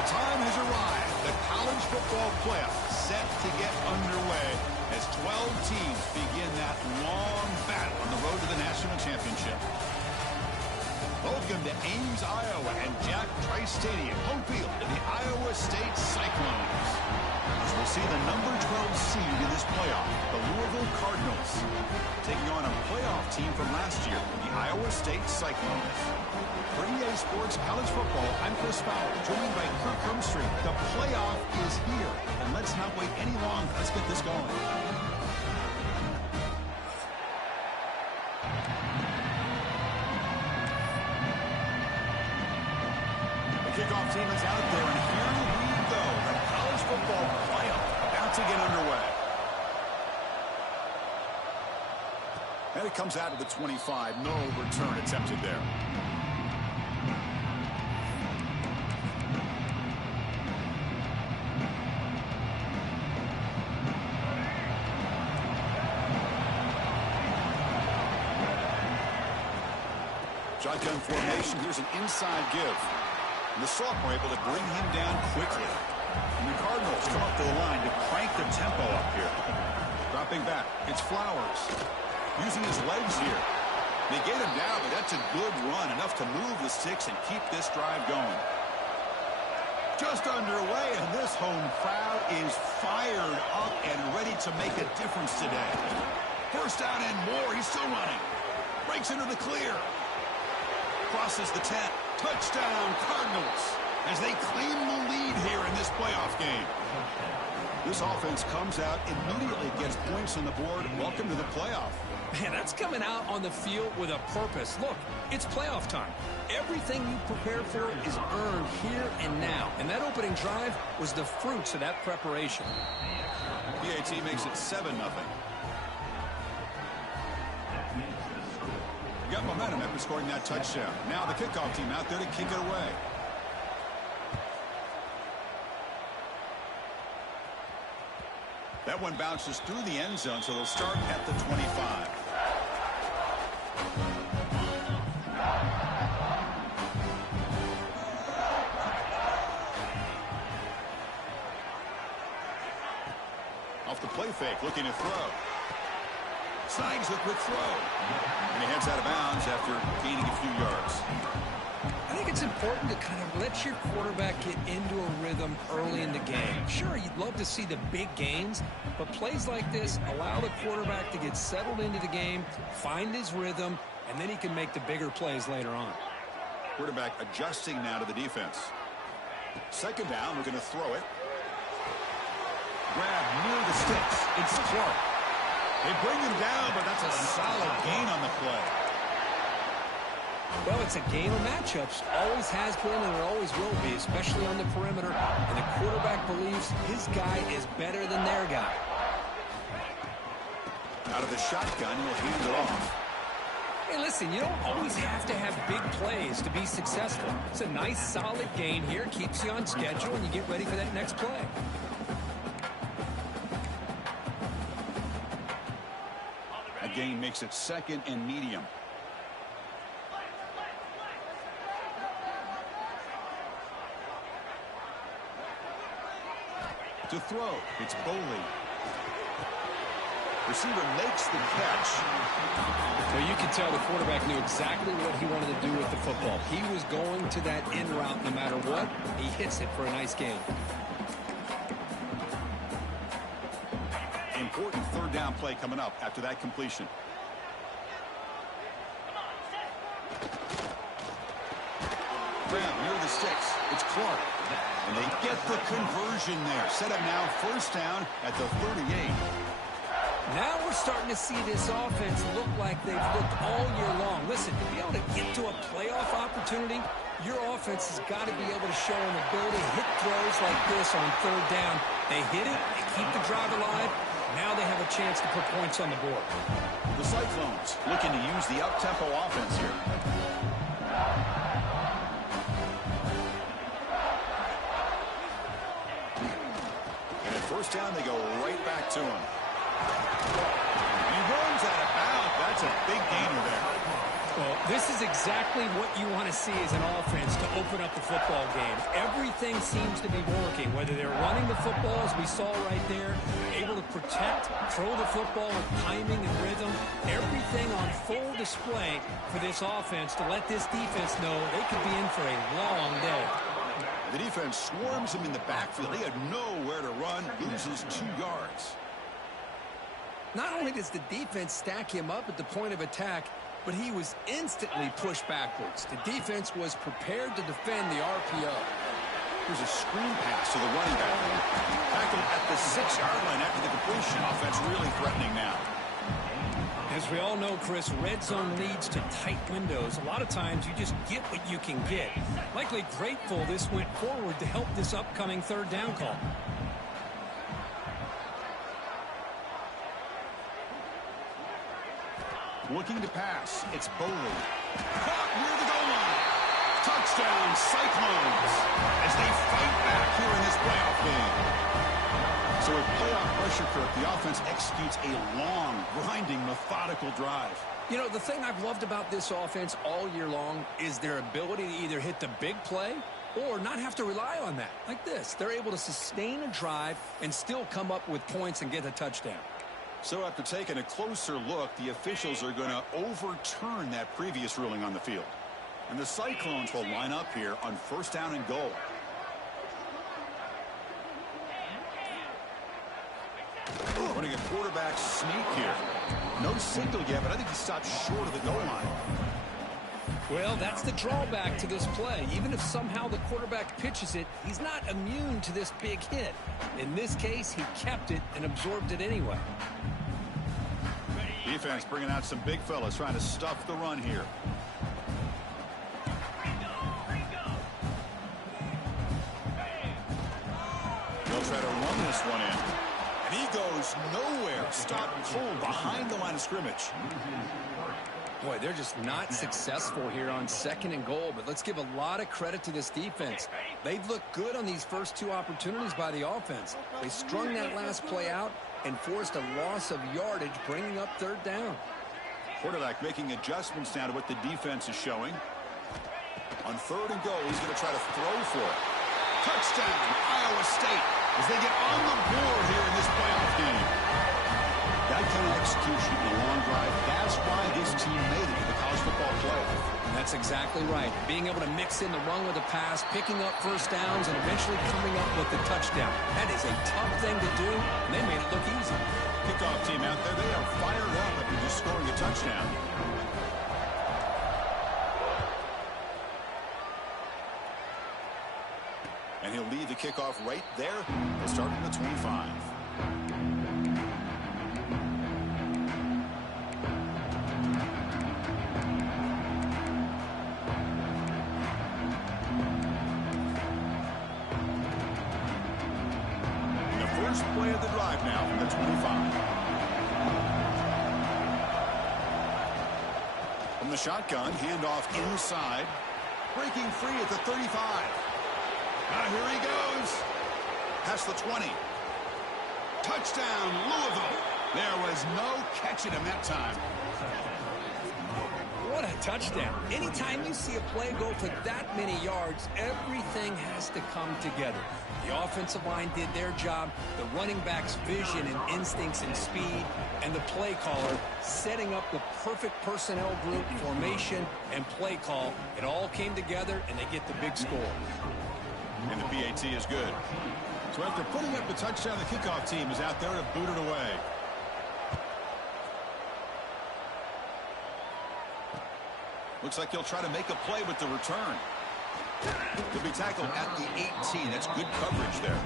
The time has arrived. The college football playoff set to get underway as 12 teams begin that long battle on the road to the national championship. Welcome to Ames, Iowa, and Jack Trice Stadium, home field of the Iowa State Cyclones. As we'll see the number 12 seed in this playoff, the Louisville Cardinals, taking on a playoff team from last year, the Iowa State Cyclones. For EA Sports College Football, I'm Chris Fowler, joined by Kirk Krumstreet. The playoff is here, and let's not wait any longer. Let's get this going. The kickoff team is out there, and here we go. The college football playoff about to get underway. And it comes out of the 25. No return attempted there. Shotgun formation. Here's an inside give. And the sophomore able to bring him down quickly. And the Cardinals come up to the line to crank the tempo up here. Dropping back. It's Flowers. Using his legs here. They get him down, but that's a good run. Enough to move the sticks and keep this drive going. Just underway, and this home crowd is fired up and ready to make a difference today. First down and more. He's still running. Breaks into the clear. Crosses the 10. Touchdown, Cardinals, as they claim the lead here in this playoff game. This offense comes out immediately, gets points on the board. Welcome to the playoff. Man, that's coming out on the field with a purpose. Look, it's playoff time. Everything you prepared for is earned here and now. And that opening drive was the fruits of that preparation. PAT makes it 7-0. Got momentum after scoring that touchdown. Now the kickoff team out there to kick it away. That one bounces through the end zone, so they'll start at the 25. Off the play fake, looking to throw. Snags a quick throw. And he heads out of bounds after gaining a few yards. I think it's important to kind of let your quarterback get into a rhythm early in the game. Sure, you'd love to see the big gains, but plays like this allow the quarterback to get settled into the game, find his rhythm, and then he can make the bigger plays later on. Quarterback adjusting now to the defense. Second down, we're going to throw it. Grab near the sticks. It's Clark. They bring him down, but that's a solid gain on the play. Well, it's a game of matchups. Always has been and it always will be, especially on the perimeter. And the quarterback believes his guy is better than their guy. Out of the shotgun, he'll hand it off. Hey, listen, you don't always have to have big plays to be successful. It's a nice, solid gain here. Keeps you on schedule, and you get ready for that next play. Gain makes it 2nd and medium. To throw, it's Boley. Receiver makes the catch. Well, you can tell the quarterback knew exactly what he wanted to do with the football. He was going to that in route no matter what. He hits it for a nice gain. Important third down play coming up after that completion. Grab near the sticks. It's Clark. And they get the conversion there. Set up now first down at the 38. Now we're starting to see this offense look like they've looked all year long. Listen, to be able to get to a playoff opportunity, your offense has got to be able to show an ability to hit throws like this on third down. They hit it, they keep the drive alive. Now they have a chance to put points on the board. The Cyclones looking to use the up-tempo offense here. And at first down, they go right back to him. He runs out of bounds. That's a big gainer there. Well, this is exactly what you want to see as an offense, to open up the football game. Everything seems to be working, whether they're running the football, as we saw right there, able to protect, throw the football with timing and rhythm, everything on full display for this offense to let this defense know they could be in for a long day. The defense swarms him in the backfield. He had nowhere to run, loses 2 yards. Not only does the defense stack him up at the point of attack, but he was instantly pushed backwards. The defense was prepared to defend the RPO. Here's a screen pass to the running back. Tackled at the 6-yard line after the completion. Offense really threatening now. As we all know, Chris, red zone leads to tight windows. A lot of times you just get what you can get. Likely grateful this went forward to help this upcoming third down call. Looking to pass. It's Boley. Caught near the goal line. Touchdown, Cyclones, as they fight back here in this playoff game. So with playoff pressure, Kirk, the offense executes a long, grinding, methodical drive. You know, the thing I've loved about this offense all year long is their ability to either hit the big play or not have to rely on that. Like this. They're able to sustain a drive and still come up with points and get a touchdown. So after taking a closer look, the officials are going to overturn that previous ruling on the field. And the Cyclones will line up here on 1st down and goal. Running a quarterback sneak here. No signal yet, but I think he stopped short of the goal line. Well, that's the drawback to this play. Even if somehow the quarterback pitches it, he's not immune to this big hit. In this case, he kept it and absorbed it anyway. Defense bringing out some big fellas trying to stuff the run here. They'll try to run this one in. And he goes nowhere. Stopped cold behind the line of scrimmage. Boy, they're just not successful here on 2nd and goal, but let's give a lot of credit to this defense. They've looked good on these first 2 opportunities by the offense. They strung that last play out and forced a loss of yardage, bringing up 3rd down. Quarterback making adjustments now to what the defense is showing. On 3rd and goal, he's going to try to throw for it. Touchdown, Iowa State, as they get on the board here in this playoff game. That kind of execution in a long drive, that's why this team made it to the college football playoff. And that's exactly right. Being able to mix in the run with the pass, picking up 1st downs, and eventually coming up with the touchdown. That is a tough thing to do, and they made it look easy. Kickoff team out there, they are fired up after just scoring a touchdown. And he'll lead the kickoff right there. He'll start from the 25. First play of the drive now from the 25. From the shotgun, handoff inside. Breaking free at the 35. Here he goes. Past the 20. Touchdown, Louisville. There was no catching him that time. What a touchdown. Anytime you see a play go for that many yards, everything has to come together. The offensive line did their job, the running back's vision and instincts and speed, and the play caller setting up the perfect personnel group, formation, and play call. It all came together, and they get the big score. And the PAT is good. So after putting up the touchdown, the kickoff team is out there to boot it away. Looks like he'll try to make a play with the return. He'll be tackled at the 18. That's good coverage there.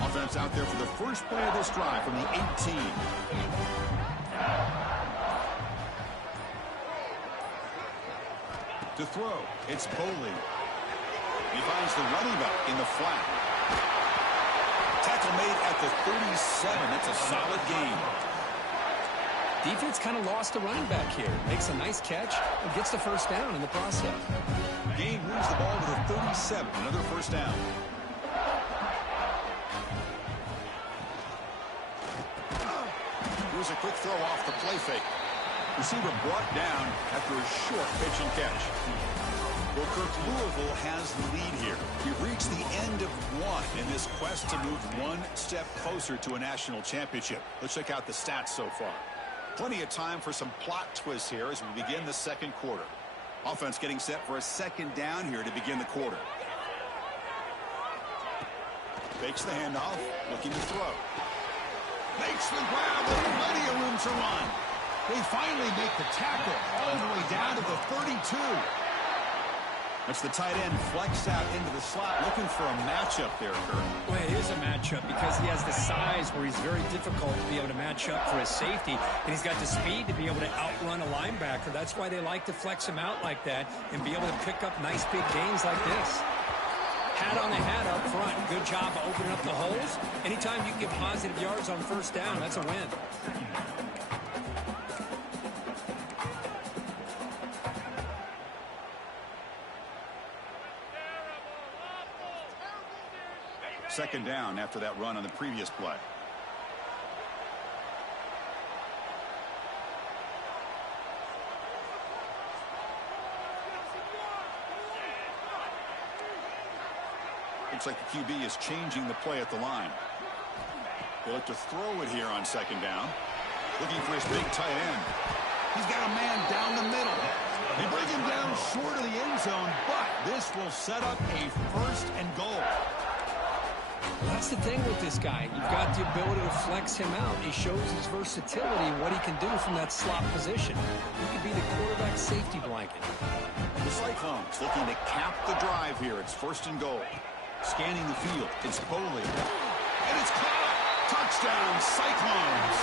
Offense out there for the first play of this drive from the 18. To throw, it's Boley. He finds the running back in the flat. Tackle made at the 37. That's a solid gain. Defense kind of lost a running back here. Makes a nice catch and gets the first down in the process. Gain moves the ball to the 37. Another first down. Here's a quick throw off the play fake. Receiver brought down after a short pitch and catch. Well, Kirk, Louisville has the lead here. We've reached the end of one in this quest to move one step closer to a national championship. Let's check out the stats so far. Plenty of time for some plot twists here as we begin the second quarter. Offense getting set for a second down here to begin the quarter. Fakes the handoff, looking to throw. Makes the grab with plenty of room to run. They finally make the tackle all the way down to the 32. That's the tight end flexed out into the slot, looking for a matchup there, Kurt. Well, it is a matchup because he has the size where he's very difficult to be able to match up for his safety, and he's got the speed to be able to outrun a linebacker. That's why they like to flex him out like that and be able to pick up nice big gains like this. Hat on the hat up front. Good job of opening up the holes. Anytime you can get positive yards on first down, that's a win. Second down after that run on the previous play. Looks like the QB is changing the play at the line. They look to throw it here on second down. Looking for his big tight end. He's got a man down the middle. They bring him down short of the end zone, but this will set up a first and goal. That's the thing with this guy. You've got the ability to flex him out. He shows his versatility and what he can do from that slot position. He could be the quarterback safety blanket. The Cyclones looking to cap the drive here. It's first and goal. Scanning the field. It's Foley. And it's caught. Touchdown, Cyclones.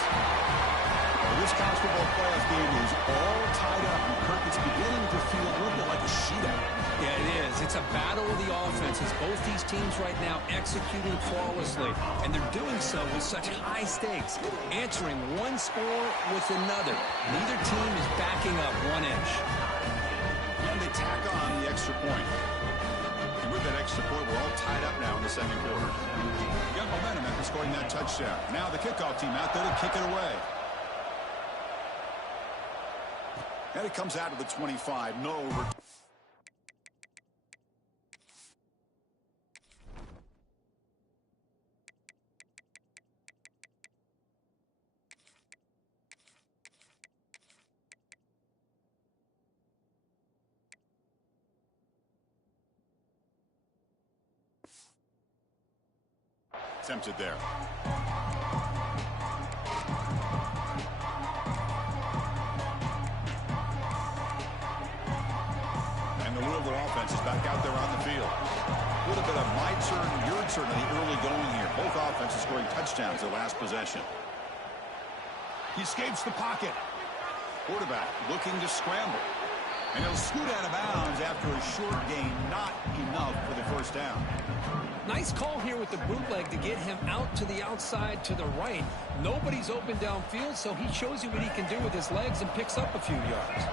Well, this college football playoff game is all tied up, and Kirk, it's beginning to feel a little bit like a shootout. Yeah, it is. It's a battle of the offenses. Both these teams right now executing flawlessly, and they're doing so with such high stakes, answering one score with another. Neither team is backing up 1 inch. And they tack on the extra point. And with that extra point, we're all tied up now in the second quarter. You got momentum after scoring that touchdown. Now the kickoff team out there to kick it away. And it comes out to the 25. No over. Tempted there. And the Louisville offense is back out there on the field. A little bit of my turn, your turn in the early going here. Both offenses scoring touchdowns their last possession. He escapes the pocket. Quarterback looking to scramble. And he'll scoot out of bounds after a short gain. Not enough for the first down. Nice call here with the bootleg to get him out to the outside to the right. Nobody's open downfield, so he shows you what he can do with his legs and picks up a few yards.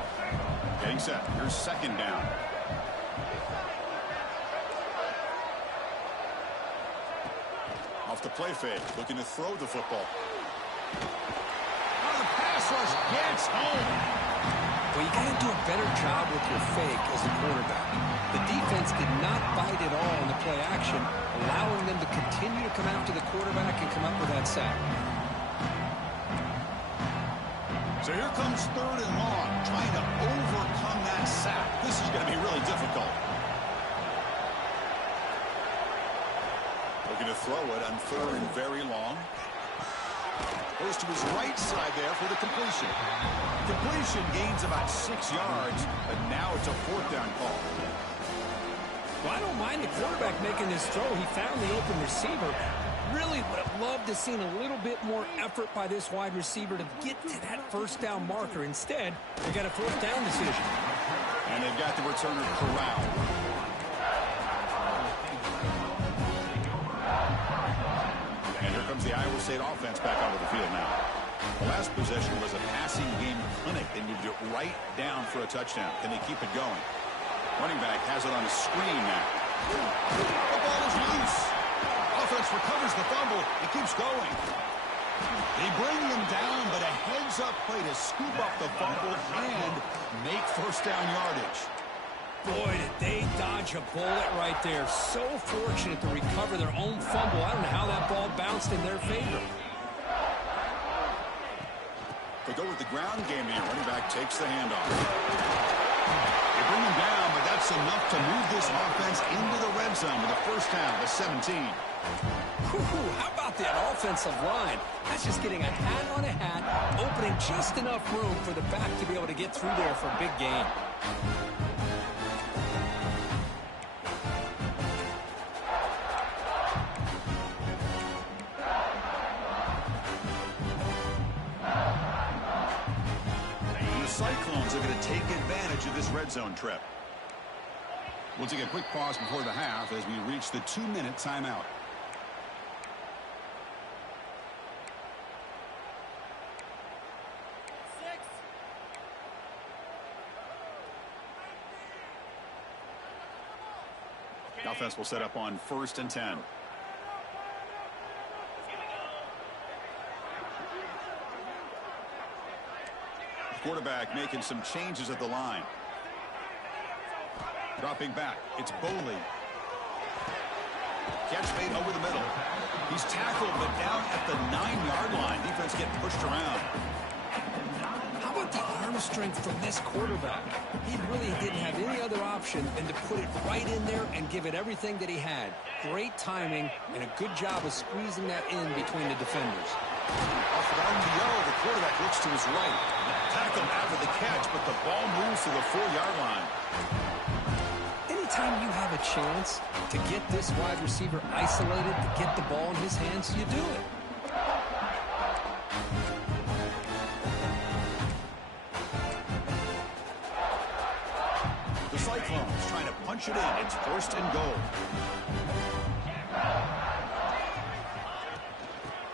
Getting set. Here's second down. Off the play fake. Looking to throw the football. Oh, the pass rush gets home. Well, you got to do a better job with your fake as a quarterback. The defense did not bite at all in the play action, allowing them to continue to come after the quarterback and come up with that sack. So here comes third and long, trying to overcome that sack. This is going to be really difficult. Looking to throw it on third and very long. Goes to his right side there for the completion. Completion gains about 6 yards, but now it's a fourth down call. Well, I don't mind the quarterback making this throw. He found the open receiver. Really would have loved to seen a little bit more effort by this wide receiver to get to that first down marker. Instead, they got a fourth down decision. And they've got the returner corralled. And here comes the Iowa State offense back onto the field now. The last possession was a passing game clinic. They moved it right down for a touchdown. Can they keep it going? Running back has it on a screen now. The ball is loose. Offense recovers the fumble. It keeps going. They bring him down, but a heads-up play to scoop up the fumble and make first down yardage. Boy, did they dodge a bullet right there. So fortunate to recover their own fumble. I don't know how that ball bounced in their favor. They go with the ground game here. Running back takes the handoff. They bring him down, but that's enough to move this offense into the red zone with a first down at 17. Whew, how about that offensive line? That's just getting a hat on a hat, opening just enough room for the back to be able to get through there for a big gain. Cyclones are going to take advantage of this red zone trip. We'll take a quick pause before the half as we reach the 2-minute timeout. The offense will set up on 1st and 10. Quarterback making some changes at the line. Dropping back. It's Boley. Catch made over the middle. He's tackled, but down at the 9-yard line. Defense getting pushed around. How about the arm strength from this quarterback? He really didn't have any other option than to put it right in there and give it everything that he had. Great timing and a good job of squeezing that in between the defenders. Off around the yellow, the quarterback looks to his right. Tackled after the catch, but the ball moves to the 4-yard line. Anytime you have a chance to get this wide receiver isolated, to get the ball in his hands, you do it. The Cyclones trying to punch it in. It's 1st and goal.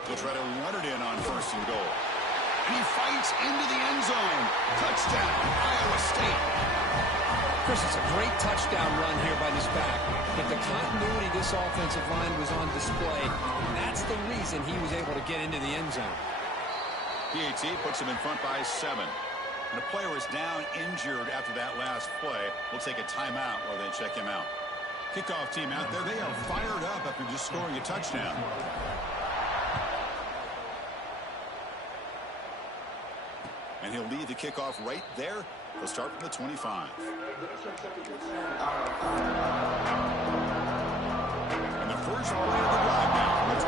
They'll try to run it in on 1st and goal. And he fights into the end zone. Touchdown, Iowa State. Chris, it's a great touchdown run here by this back. But the continuity of this offensive line was on display. That's the reason he was able to get into the end zone. PAT puts him in front by 7. And the player is down injured after that last play. We'll take a timeout while they check him out. Kickoff team out there. They are fired up after just scoring a touchdown. And he'll lead the kickoff right there. They'll start from the 25. And the first play of the drive now from the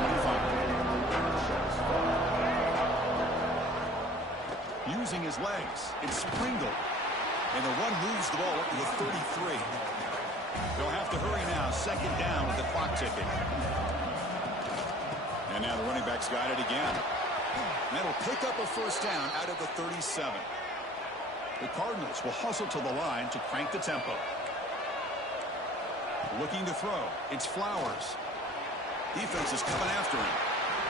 25. Using his legs, it's Springle. And the run moves the ball up to the 33. They'll have to hurry now. 2nd down with the clock ticking. And now the running back's got it again. That'll pick up a first down out of the 37. The Cardinals will hustle to the line to crank the tempo. Looking to throw. It's Flowers. Defense is coming after him.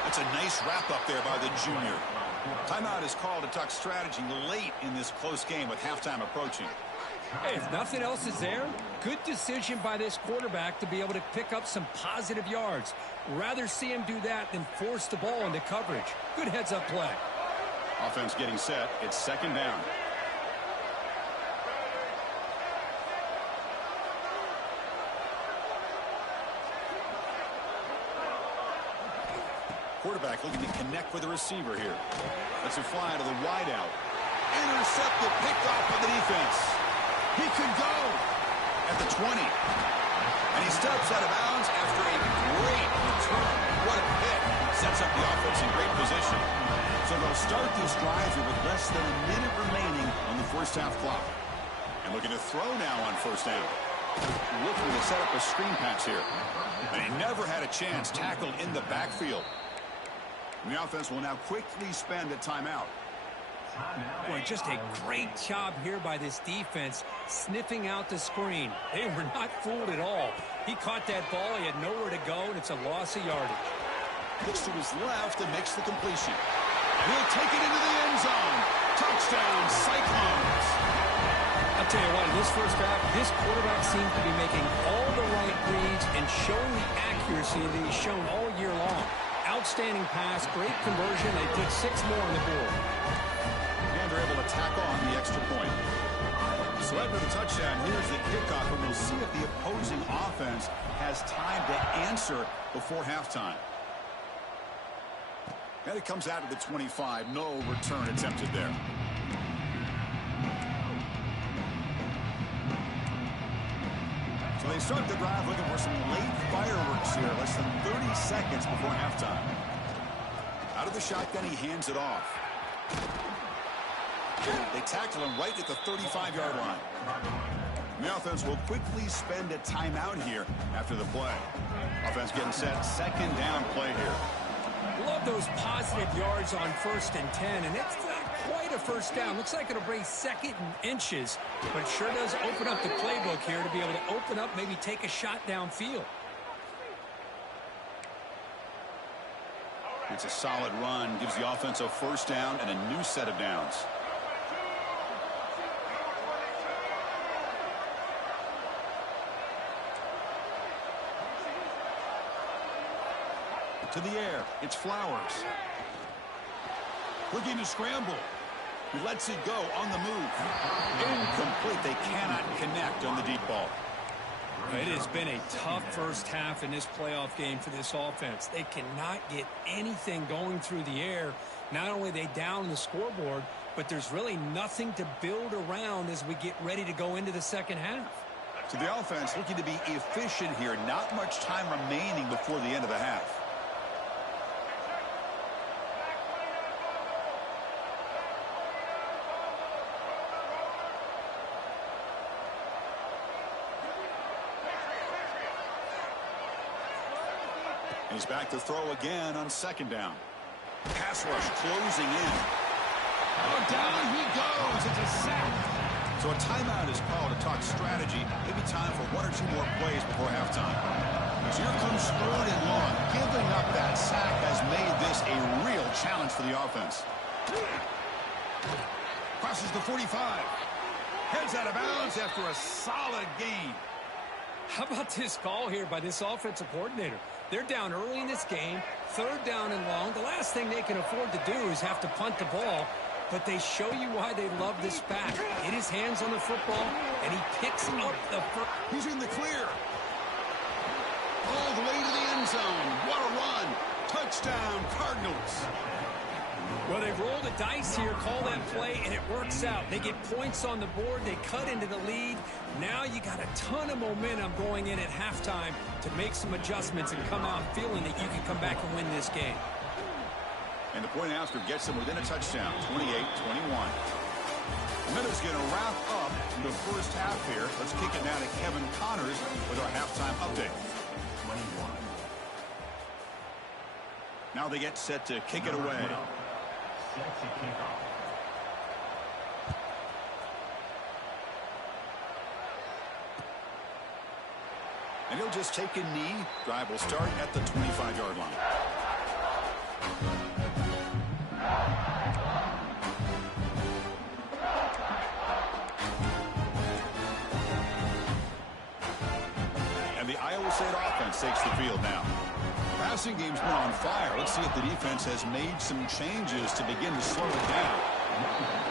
That's a nice wrap up there by the junior. Timeout is called to talk strategy late in this close game with halftime approaching. Hey, if nothing else is there, good decision by this quarterback to be able to pick up some positive yards. Rather see him do that than force the ball into coverage. Good heads-up play. Offense getting set. It's 2nd down. Quarterback looking to connect with the receiver here. That's a fly to the wideout. Intercepted, picked off by the defense. He could go at the 20. And he steps out of bounds after a great return. What a pick. Sets up the offense in great position. So they'll start this drive here with less than a minute remaining on the first half clock. And looking to throw now on 1st down. Looking to set up a screen pass here. And he never had a chance tackled in the backfield. And the offense will now quickly spend a timeout. Boy, just a great job here by this defense, sniffing out the screen. They were not fooled at all. He caught that ball, he had nowhere to go, and it's a loss of yardage. Looks to his left and makes the completion. He'll take it into the end zone. Touchdown, Cyclones. I'll tell you what, in this first half, this quarterback seems to be making all the right reads and showing the accuracy that he's shown all year long. Outstanding pass, great conversion. They put 6 more on the board. And they're able to tack on the extra point. So after the touchdown, here's the kickoff, and we'll see if the opposing offense has time to answer before halftime. And it comes out of the 25. No return attempted there. So they start the drive looking for some late fireworks here. Less than 30 seconds before halftime. Out of the shotgun, he hands it off. They tackle him right at the 35-yard line. The offense will quickly spend a timeout here after the play. Offense getting set. Second down play here. Love those positive yards on 1st and 10, and it's not quite a first down. Looks like it'll bring 2nd and inches, but it sure does open up the playbook here to be able to open up, maybe take a shot downfield. It's a solid run, gives the offense a first down and a new set of downs. To the air, it's Flowers. Looking to scramble. He lets it go on the move. Incomplete. They cannot connect on the deep ball. It has been a tough first half in this playoff game for this offense. They cannot get anything going through the air. Not only are they down the scoreboard, but there's really nothing to build around as we get ready to go into the second half. So the offense looking to be efficient here. Not much time remaining before the end of the half. He's back to throw again on second down. Pass rush closing in. Oh, down he goes. It's a sack. So a timeout is called to talk strategy. Maybe time for 1 or 2 more plays before halftime. So here comes 3rd and long. Giving up that sack has made this a real challenge for the offense. Crosses the 45. Heads out of bounds after a solid gain. How about this call here by this offensive coordinator? They're down early in this game, 3rd down and long. The last thing they can afford to do is have to punt the ball, but they show you why they love this back. Get his hands on the football, and he picks up the first. He's in the clear. All the way to the end zone. What a run. Touchdown, Cardinals. Well, they roll the dice here, call that play, and it works out. They get points on the board. They cut into the lead. Now you got a ton of momentum going in at halftime to make some adjustments and come out feeling that you can come back and win this game. And the point after gets them within a touchdown, 28-21. Minutes going to wrap up the first half here. Let's kick it now to Kevin Connors with our halftime update. Now they get set to kick it away. And he'll just take a knee. Drive will start at the 25-yard line. And the Iowa State offense takes the field now. Passing game's been on fire. Let's see if the defense has made some changes to begin to slow it down.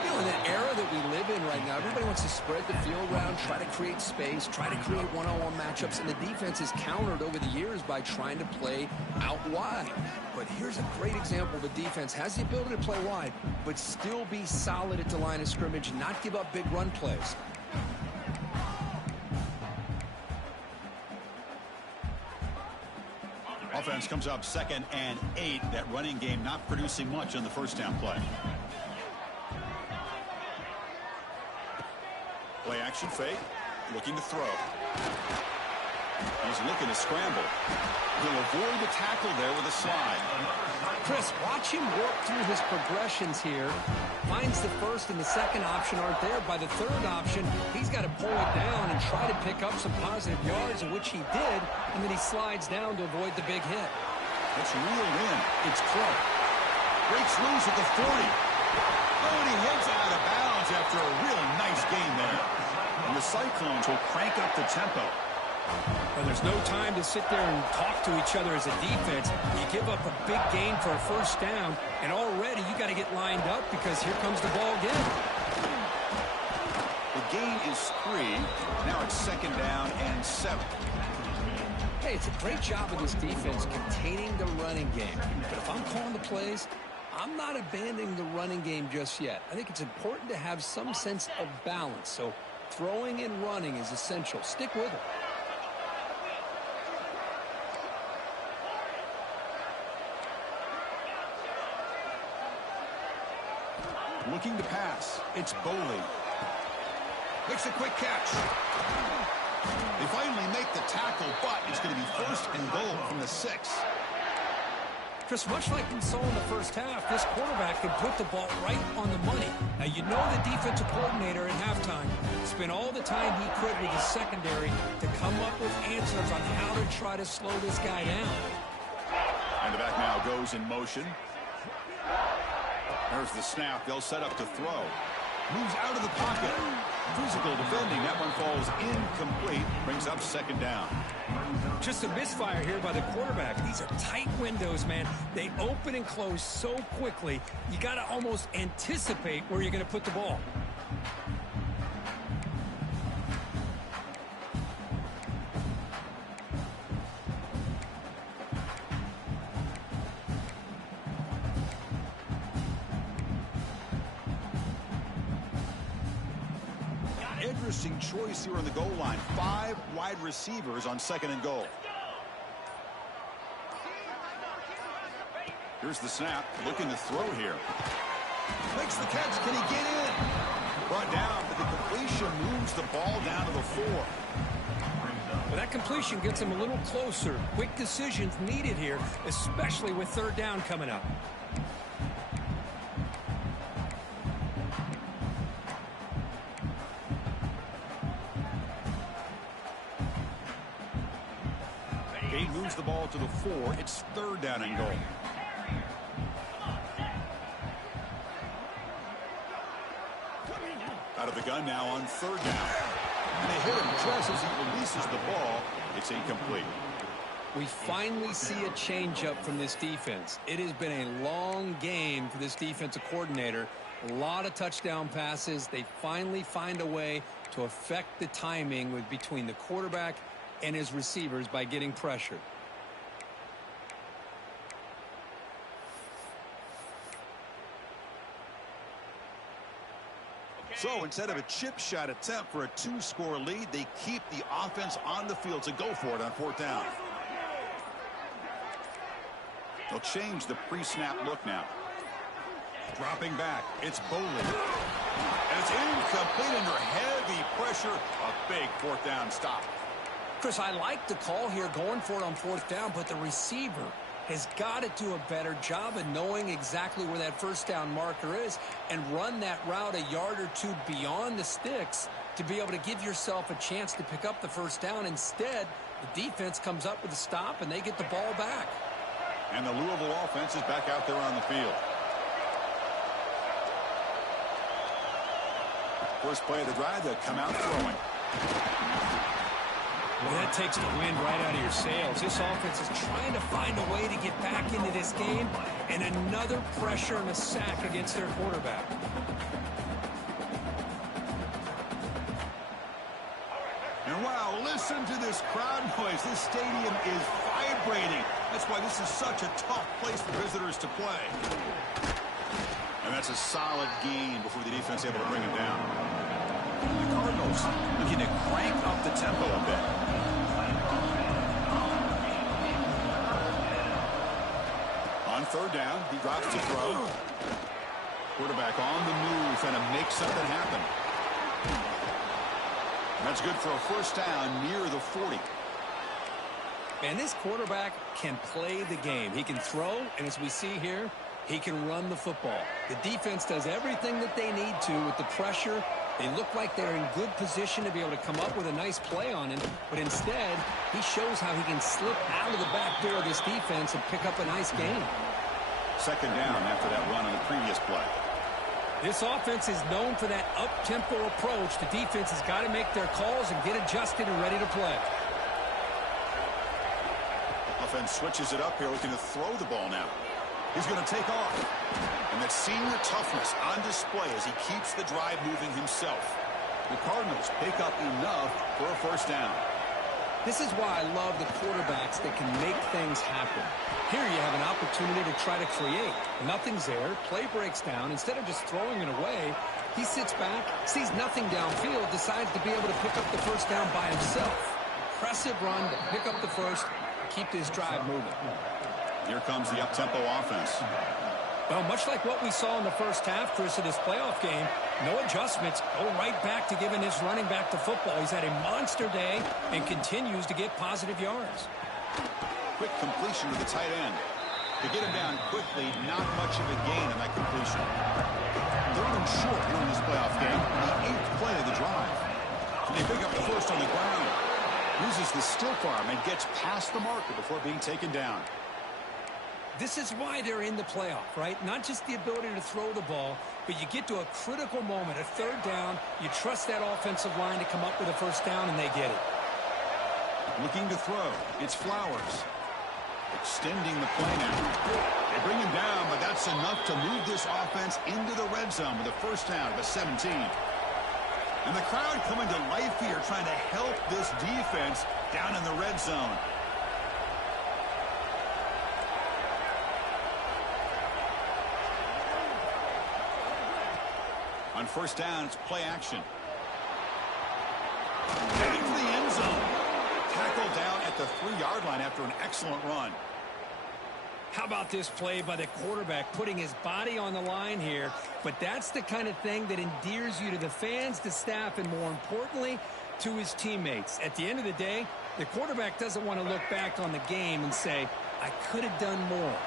You know, in that era that we live in right now, everybody wants to spread the field around, try to create space, try to create one-on-one matchups, and the defense is countered over the years by trying to play out wide. But here's a great example. The defense has the ability to play wide, but still be solid at the line of scrimmage, not give up big run plays. Offense comes up 2nd and 8. That running game not producing much on the first down play. Play action fake. Looking to throw. He's looking to scramble. He'll avoid the tackle there with a slide. Chris, watch him work through his progressions here. Finds the first and the second option aren't there. By the third option, he's got to pull it down and try to pick up some positive yards, in which he did, and then he slides down to avoid the big hit. It's reeled in. It's Clark. Breaks loose at the 40. Oh, and he heads out of bounds after a really nice gain there. And the Cyclones will crank up the tempo. Well, there's no time to sit there and talk to each other as a defense. You give up a big gain for a first down, and already you got to get lined up because here comes the ball again. The gain is 3. Now it's 2nd down and 7. Hey, it's a great job of this defense containing the running game. But if I'm calling the plays, I'm not abandoning the running game just yet. I think it's important to have some sense of balance. So throwing and running is essential. Stick with it. Looking to pass. It's Boley. Makes a quick catch. They finally make the tackle, but it's going to be 1st and goal from the 6. Chris, much like we saw in the first half, this quarterback can put the ball right on the money. Now, you know the defensive coordinator at halftime spent all the time he could with his secondary to come up with answers on how to try to slow this guy down. And the back now goes in motion. There's the snap. They'll set up to throw. Moves out of the pocket. Physical defending. That one falls incomplete. Brings up 2nd down. Just a misfire here by the quarterback. These are tight windows, man. They open and close so quickly. You got to almost anticipate where you're going to put the ball. Interesting choice here on the goal line. 5 wide receivers on 2nd and goal. Here's the snap. Looking to throw here. Makes the catch. Can he get in? Brought down, but the completion moves the ball down to the 4. Well, that completion gets him a little closer. Quick decisions needed here, especially with 3rd down coming up. He moves the ball to the 4. It's 3rd down and goal. Out of the gun now on 3rd down. And they hit him just as he releases the ball. It's incomplete. We finally see a changeup from this defense. It has been a long game for this defensive coordinator. A lot of touchdown passes. They finally find a way to affect the timing between the quarterback and his receivers by getting pressure. So instead of a chip shot attempt for a 2-score lead, they keep the offense on the field to go for it on 4th down. They'll change the pre-snap look now. Dropping back, it's Boley. And it's incomplete under heavy pressure. A big 4th down stop. Chris, I like the call here going for it on 4th down, but the receiver has got to do a better job of knowing exactly where that 1st down marker is and run that route a yard or 2 beyond the sticks to be able to give yourself a chance to pick up the 1st down. Instead, the defense comes up with a stop and they get the ball back. And the Louisville offense is back out there on the field. First play of the drive, they'll come out throwing. Well, that takes the wind right out of your sails. This offense is trying to find a way to get back into this game, and another pressure and a sack against their quarterback. And wow, listen to this crowd noise. This stadium is vibrating. That's why this is such a tough place for visitors to play. And that's a solid gain before the defense is able to bring it down. The Cardinals looking to crank up the tempo a bit. On 3rd down, he drops to throw. Quarterback on the move, trying to make something happen. That's good for a 1st down near the 40. And this quarterback can play the game. He can throw, and as we see here, he can run the football. The defense does everything that they need to with the pressure. They look like they're in good position to be able to come up with a nice play on him, but instead, he shows how he can slip out of the back door of this defense and pick up a nice gain. Second down after that run on the previous play. This offense is known for that up-tempo approach. The defense has got to make their calls and get adjusted and ready to play. Offense switches it up here, looking to throw the ball now. He's going to take off. And that senior toughness on display as he keeps the drive moving himself. The Cardinals pick up enough for a first down. This is why I love the quarterbacks that can make things happen. Here you have an opportunity to try to create. Nothing's there. Play breaks down. Instead of just throwing it away, he sits back, sees nothing downfield, decides to be able to pick up the first down by himself. Impressive run to pick up the first, keep this drive moving. Here comes the up-tempo offense. Well, much like what we saw in the first half, Chris, of this playoff game, no adjustments, go right back to giving his running back the football. He's had a monster day and continues to get positive yards. Quick completion to the tight end. To get him down quickly, not much of a gain on that completion. Third and short here in this playoff game, the 8th play of the drive. And they pick up the first on the ground. Uses the stiff arm and gets past the marker before being taken down. This is why they're in the playoff, right? Not just the ability to throw the ball, but you get to a critical moment, a third down. You trust that offensive line to come up with a first down, and they get it. Looking to throw. It's Flowers. Extending the play now. They bring him down, but that's enough to move this offense into the red zone with a first down of 17. And the crowd coming to life here, trying to help this defense down in the red zone. On first down, it's play action. Heading for the end zone. Tackled down at the 3-yard line after an excellent run. How about this play by the quarterback, putting his body on the line here? But that's the kind of thing that endears you to the fans, the staff, and more importantly, to his teammates. At the end of the day, the quarterback doesn't want to look back on the game and say, I could have done more.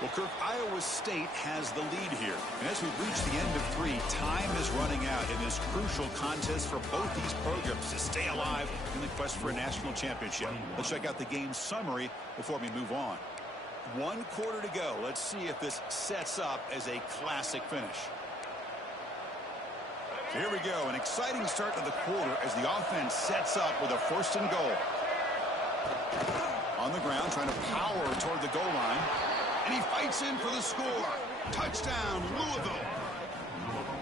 Well, Kirk, Iowa State has the lead here. And as we've reached the end of 3, time is running out in this crucial contest for both these programs to stay alive in the quest for a national championship. Let's check out the game summary before we move on. 1 quarter to go. Let's see if this sets up as a classic finish. So here we go. An exciting start to the quarter as the offense sets up with a first and goal. On the ground, trying to power toward the goal line. And he fights in for the score. Touchdown, Louisville.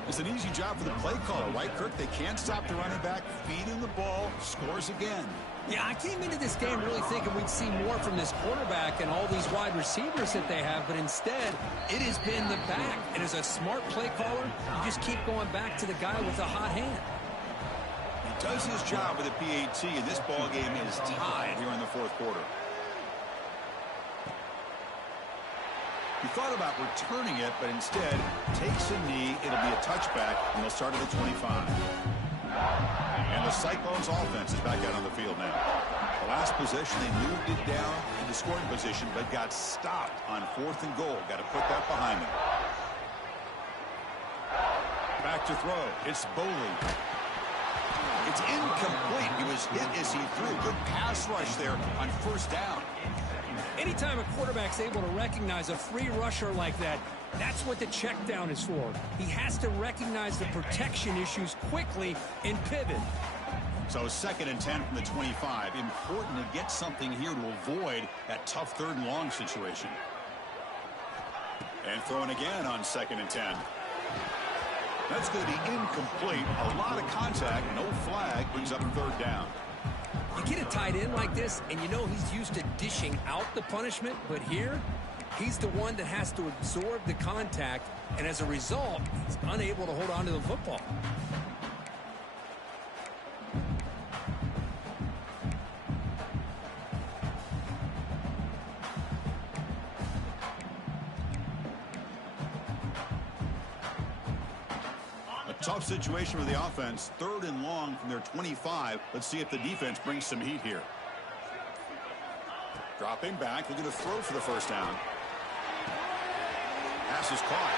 It's an easy job for the play caller, right, Kirk? They can't stop the running back, feed him the ball, scores again. Yeah, I came into this game really thinking we'd see more from this quarterback and all these wide receivers that they have, but instead, it has been the back. And as a smart play caller, you just keep going back to the guy with the hot hand. He does his job with a PAT, and this ball game is tied here in the 4th quarter. He thought about returning it, but instead takes a knee. It'll be a touchback, and they'll start at the 25. And the Cyclones offense is back out on the field now. The last possession, they moved it down into scoring position, but got stopped on 4th and goal. Got to put that behind them. Back to throw. It's Boley. It's incomplete. He was hit as he threw. Good pass rush there on first down. Anytime a quarterback's able to recognize a free rusher like that, that's what the check down is for. He has to recognize the protection issues quickly and pivot. So 2nd and 10 from the 25. Important to get something here to avoid that tough 3rd and long situation. And throwing again on 2nd and 10. That's going to be incomplete. A lot of contact, no flag, brings up 3rd down. You get a tight end like this, and you know he's used to dishing out the punishment, but here, he's the one that has to absorb the contact, and as a result, he's unable to hold on to the football. Tough situation for the offense. 3rd and long from their 25. Let's see if the defense brings some heat here. Dropping back, looking to throw for the first down. Pass is caught.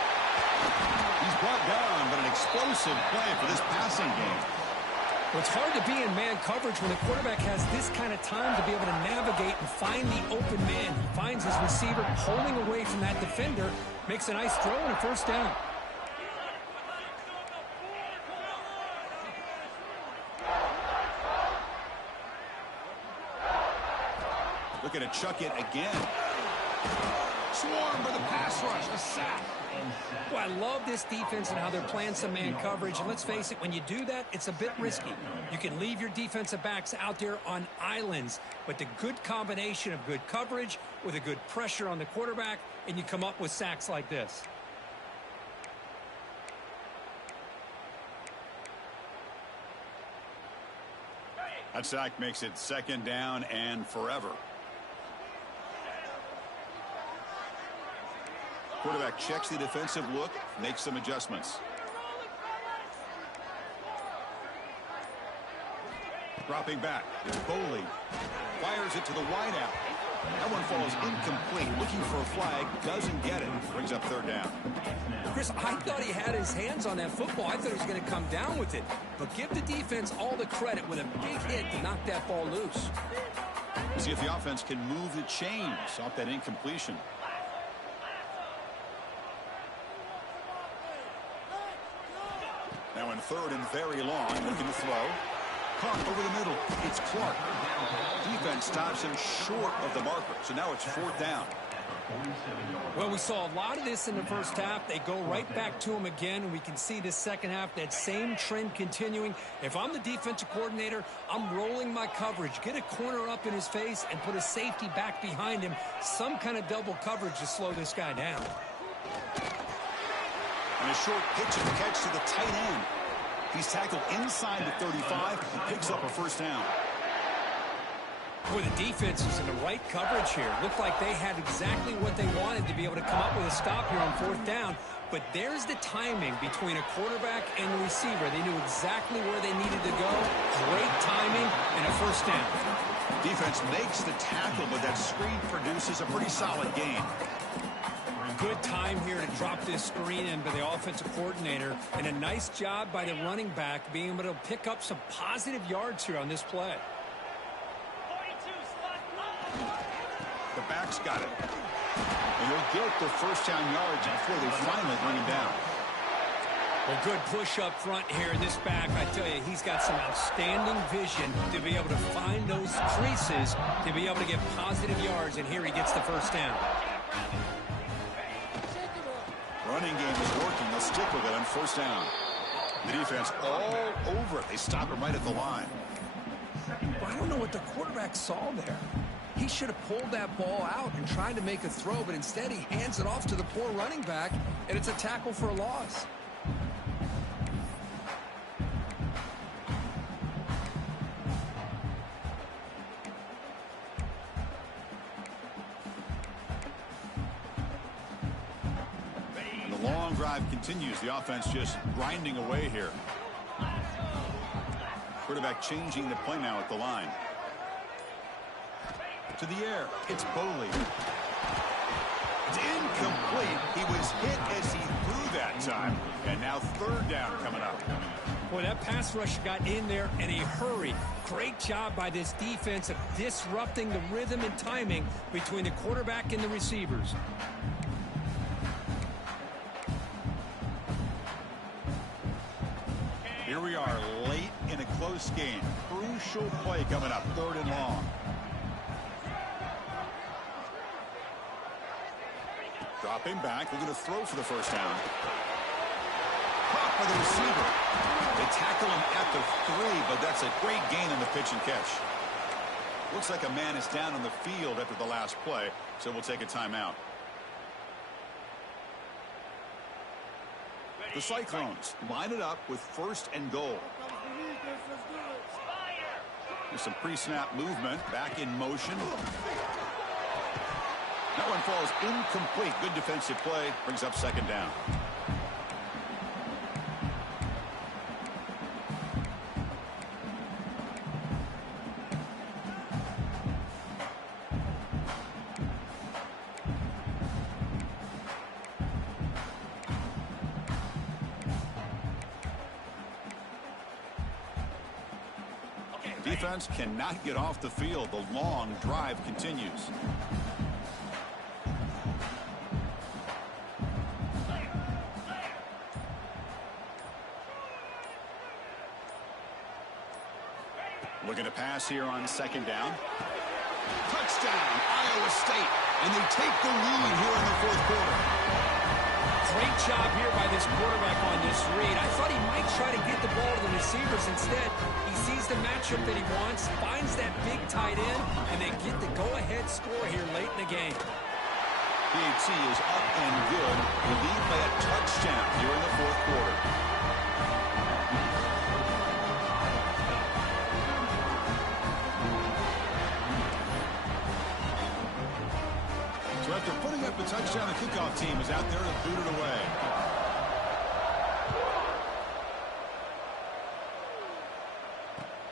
He's brought down, but an explosive play for this passing game. Well, it's hard to be in man coverage when the quarterback has this kind of time to be able to navigate and find the open man. He finds his receiver pulling away from that defender, makes a nice throw and a first down. Looking to chuck it again. Swarm for the pass rush, a sack. Well, I love this defense and how they're playing some man coverage. And let's face it, when you do that, it's a bit risky. You can leave your defensive backs out there on islands. But the good combination of good coverage with a good pressure on the quarterback, and you come up with sacks like this. That sack makes it second down and forever. Quarterback checks the defensive look, makes some adjustments. Dropping back, it's Boley. Fires it to the wideout. That one falls incomplete. Looking for a flag, doesn't get it. Brings up third down. Chris, I thought he had his hands on that football. I thought he was going to come down with it. But give the defense all the credit with a big hit to knock that ball loose. See if the offense can move the chains off that incompletion. Now in third and very long, looking to throw. Caught over the middle. It's Clark. Defense stops him short of the marker. So now it's fourth down. Well, we saw a lot of this in the first half. They go right back to him again, and we can see this second half, that same trend continuing. If I'm the defensive coordinator, I'm rolling my coverage. Get a corner up in his face and put a safety back behind him. Some kind of double coverage to slow this guy down. And a short pitch and catch to the tight end. He's tackled inside the 35 and picks up a first down. Boy, the defense is in the right coverage here. Looked like they had exactly what they wanted to be able to come up with a stop here on fourth down. But there's the timing between a quarterback and the receiver. They knew exactly where they needed to go. Great timing and a first down. Defense makes the tackle, but that screen produces a pretty solid gain. Good time here to drop this screen in by the offensive coordinator, and a nice job by the running back being able to pick up some positive yards here on this play. The back's got it. And he'll get the first down yards before they finally bring him down. Well, good push up front here. This back, I tell you, he's got some outstanding vision to be able to find those creases, to be able to get positive yards, and here he gets the first down. Running game is working. They'll stick with it on first down. The defense all over it. They stop him right at the line. Well, I don't know what the quarterback saw there. He should have pulled that ball out and tried to make a throw, but instead he hands it off to the poor running back, and it's a tackle for a loss. The long drive continues. The offense just grinding away here. Quarterback changing the play now at the line. To the air. It's Boley. It's incomplete. He was hit as he threw that time. And now third down coming up. Boy, that pass rush got in there in a hurry. Great job by this defense of disrupting the rhythm and timing between the quarterback and the receivers. Here we are late in a close game. Crucial play coming up. Third and long. Dropping back. We're going to throw for the first down. Caught by the receiver. They tackle him at the 3, but that's a great gain on the pitch and catch. Looks like a man is down on the field after the last play, so we'll take a timeout. The Cyclones line it up with first and goal. There's some pre-snap movement. Back in motion. That one falls incomplete. Good defensive play. Brings up second down. Defense cannot get off the field. The long drive continues. Looking to pass here on second down. Touchdown, Iowa State. And they take the lead here in the fourth quarter. Great job here by this quarterback on this read. I thought he might try to get the ball to the receivers. Instead, he sees the matchup that he wants, finds that big tight end, and they get the go-ahead score here late in the game. PAT is up and good. The lead by a touchdown here in the fourth quarter. So after putting up a touchdown, the kickoff team is out there to boot it away.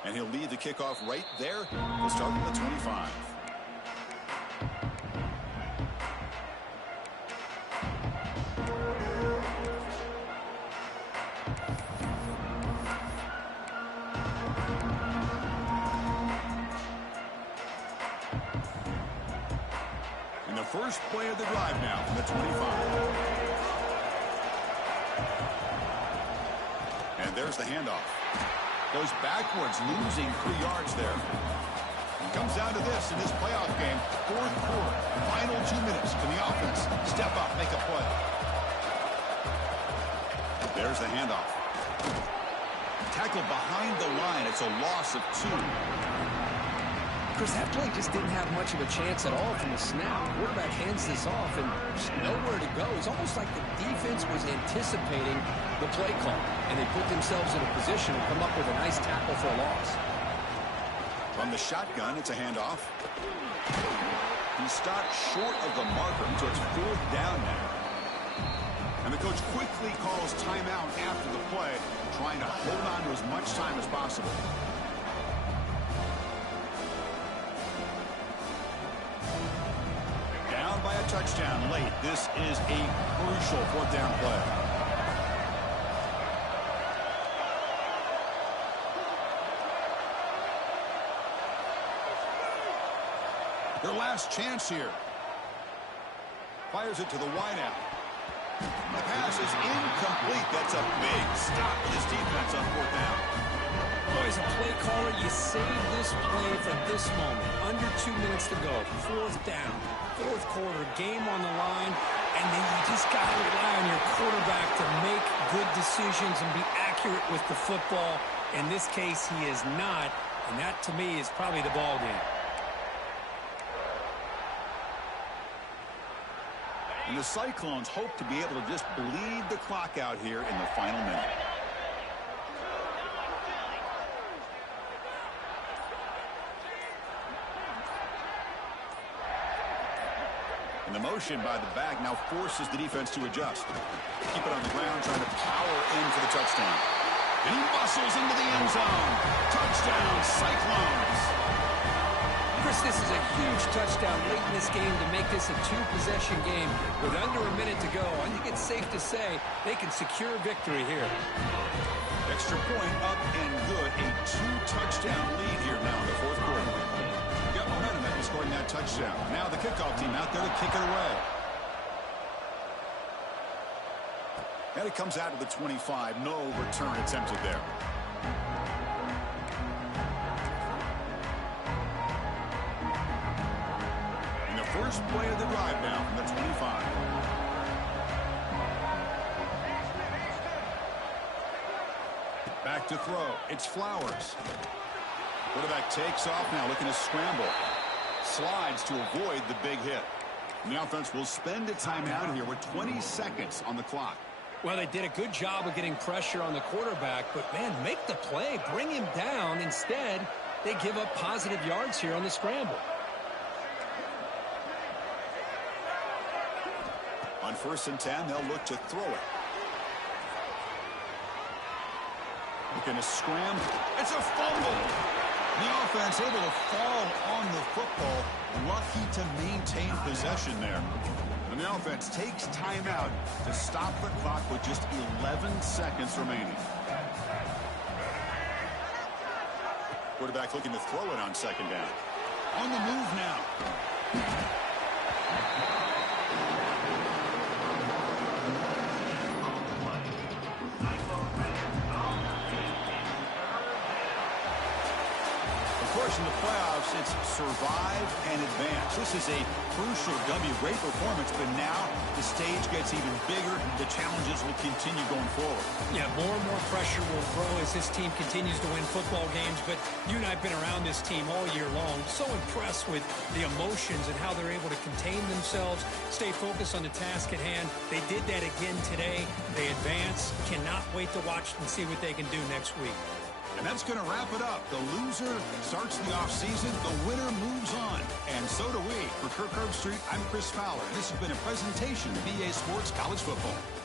And he'll lead the kickoff right there. We'll start with the 25. And the first play of the drive now from the 25. And there's the handoff. Goes backwards, losing 3 yards there. It comes down to this in this playoff game. Fourth quarter, final 2 minutes. Can the offense step up, make a play? There's the handoff. Tackled behind the line. It's a loss of 2. Chris, that play just didn't have much of a chance at all from the snap. The quarterback hands this off, and there's nowhere to go. It's almost like the defense was anticipating the play call, and they put themselves in a position to come up with a nice tackle for a loss. From the shotgun, it's a handoff. He stopped short of the marker, so it's 4th down now. And the coach quickly calls timeout after the play, trying to hold on to as much time as possible. By a touchdown late. This is a crucial 4th down play. Their last chance here. Fires it to the wideout. The pass is incomplete. That's a big stop for this defense on 4th down. Boy, as a play caller, you save this play for this moment. Under 2 minutes to go. 4th down. Fourth quarter, game on the line, and then you just got to rely on your quarterback to make good decisions and be accurate with the football. In this case, he is not, and that, to me, is probably the ball game. And the Cyclones hope to be able to just bleed the clock out here in the final minute. And the motion by the back now forces the defense to adjust. Keep it on the ground, trying to power in for the touchdown. And he bustles into the end zone. Touchdown, Cyclones. Chris, this is a huge touchdown late in this game to make this a 2-possession game with under a minute to go. I think it's safe to say they can secure victory here. Extra point up and good. A 2-touchdown lead here now in the fourth quarter. Got momentum after scoring that touchdown. Now the kickoff team out there to kick it away. And it comes out to the 25. No return attempted there. And the first play of the drive now from the 25. Back to throw. It's Flowers. Quarterback takes off now, looking to scramble. Slides to avoid the big hit. And the offense will spend a timeout here with 20 seconds on the clock. Well, they did a good job of getting pressure on the quarterback, but, man, make the play. Bring him down. Instead, they give up positive yards here on the scramble. On 1st and 10, they'll look to throw it. Looking to scramble. It's a fumble. The offense able to fall on the football. Lucky to maintain possession there. And the offense takes timeout to stop the clock with just 11 seconds remaining. Quarterback looking to throw it on second down. On the move now. Of course, in the playoffs, it's survive and advance. This is a crucial W. Great performance, but now the stage gets even bigger. The challenges will continue going forward. Yeah, more and more pressure will grow as this team continues to win football games. But you and I have been around this team all year long. So impressed with the emotions and how they're able to contain themselves, stay focused on the task at hand. They did that again today. They advance. Cannot wait to watch and see what they can do next week. And that's going to wrap it up. The loser starts the offseason. The winner moves on. And so do we. For Kirk Herbstreit, I'm Chris Fowler. This has been a presentation of EA Sports College Football.